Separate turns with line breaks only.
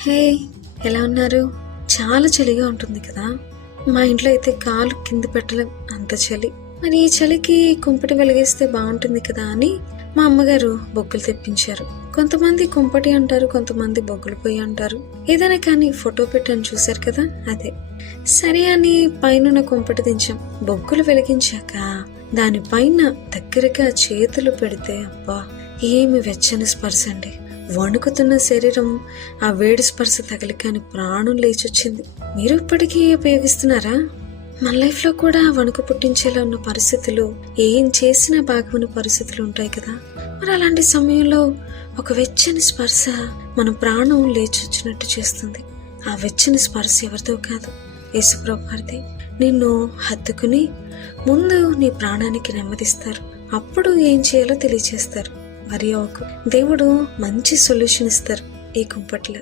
హే ఎలా ఉన్నారు? చాలా చలిగా ఉంటుంది కదా. మా ఇంట్లో అయితే కాలు కింద పెట్టలేం అంత చలి. మరి ఈ చలికి కుంపటి వెలిగిస్తే బాగుంటుంది కదా అని మా అమ్మగారు బొగ్గులు తెప్పించారు. కొంతమంది కుంపటి అంటారు కొంతమంది బొగ్గులు పొయ్యి అంటారు. ఏదైనా కానీ ఫోటో పెట్టని చూశారు కదా అదే. సరే అని పైన కుంపటి దించాం. బొగ్గులు వెలిగించాక దానిపైన దగ్గరగా చేతులు పెడితే అబ్బా ఏమి వెచ్చని స్పర్శ అండి. వణుకుతున్న శరీరం ఆ వేడి స్పర్శ తగిలికాని ప్రాణం లేచొచ్చింది. మీరు ఇప్పటికీ ఉపయోగిస్తున్నారా? మన లైఫ్లో కూడా వణుకు పుట్టించేలా ఉన్న పరిస్థితులు ఏం చేసినా బాగున్న పరిస్థితులు ఉంటాయి కదా. మరి అలాంటి సమయంలో ఒక వెచ్చని స్పర్శ మన ప్రాణం లేచొచ్చినట్టు చేస్తుంది. ఆ వెచ్చని స్పర్శ ఎవరితో కాదు. యేసుప్రభారిది నిన్ను హత్తుకుని ముందు నీ ప్రాణానికి నెమ్మదిస్తారు. అప్పుడు ఏం చేయాలో తెలియచేస్తారు. మరి ఒక దేవుడు మంచి సొల్యూషన్ ఇస్తారు ఈ కుంపట్లో